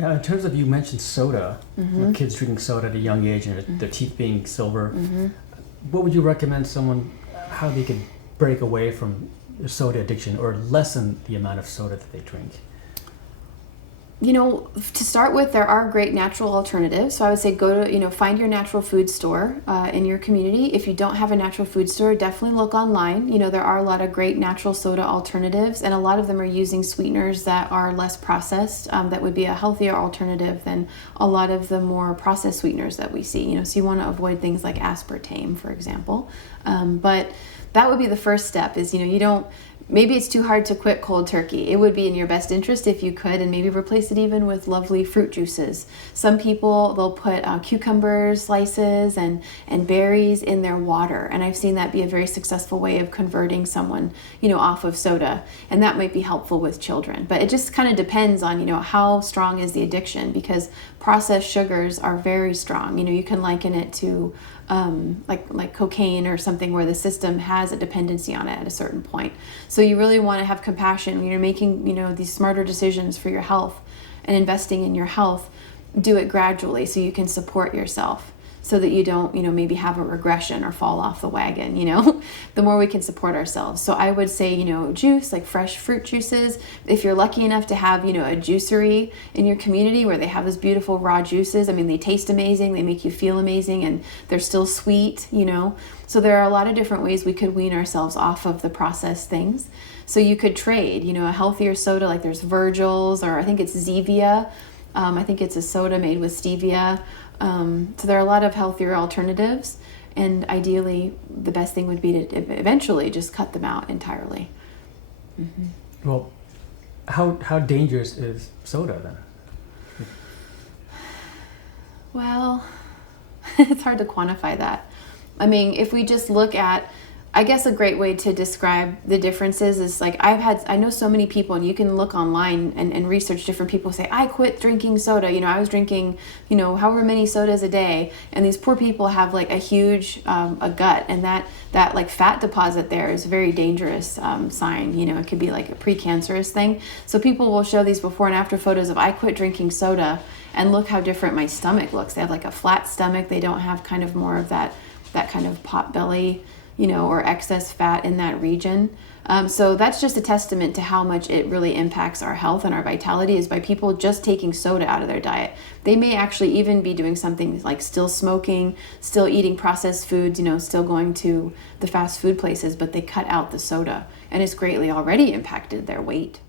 Now, in terms of, you mentioned soda, kids drinking soda at a young age and their teeth being silver. What would you recommend someone, how they could break away from soda addiction or lessen the amount of soda that they drink? You know, to start with, there are great natural alternatives. So I would say go to, find your natural food store in your community. If you don't have a natural food store, definitely look online. There are a lot of great natural soda alternatives, and a lot of them are using sweeteners that are less processed. That would be a healthier alternative than a lot of the more processed sweeteners that we see. So you want to avoid things like aspartame, for example. But that would be the first step is, maybe it's too hard to quit cold turkey. It would be in your best interest if you could, and maybe replace it even with lovely fruit juices. Some people, they'll put cucumber slices and berries in their water, and I've seen that be a very successful way of converting someone, off of soda, and that might be helpful with children. But it just kind of depends on, how strong is the addiction, because processed sugars are very strong. You can liken it to like cocaine or something where the system has a dependency on it at a certain point. So you really want to have compassion when you're making, these smarter decisions for your health and investing in your health. Do it gradually so you can support yourself, so that you don't, maybe have a regression or fall off the wagon, the more we can support ourselves. So I would say, juice, like fresh fruit juices. If you're lucky enough to have, a juicery in your community where they have those beautiful raw juices, they taste amazing, they make you feel amazing, and they're still sweet, So there are a lot of different ways we could wean ourselves off of the processed things. So you could trade, a healthier soda, like there's Virgil's, or I think it's Zevia. I think it's a soda made with stevia. So there are a lot of healthier alternatives, and ideally the best thing would be to eventually just cut them out entirely. Well, how dangerous is soda then? Well, it's hard to quantify that. If we just look at, I guess a great way to describe the differences is like I know so many people, and you can look online and research different people say, I quit drinking soda. I was drinking, however many sodas a day, and these poor people have like a huge a gut, and that like fat deposit there is a very dangerous sign. It could be like a precancerous thing. So people will show these before and after photos of I quit drinking soda, and look how different my stomach looks. They have like a flat stomach. They don't have kind of more of that kind of pot belly, or excess fat in that region. So that's just a testament to how much it really impacts our health and our vitality, is by people just taking soda out of their diet. They may actually even be doing something like still smoking, still eating processed foods, still going to the fast food places, but they cut out the soda, and it's greatly already impacted their weight.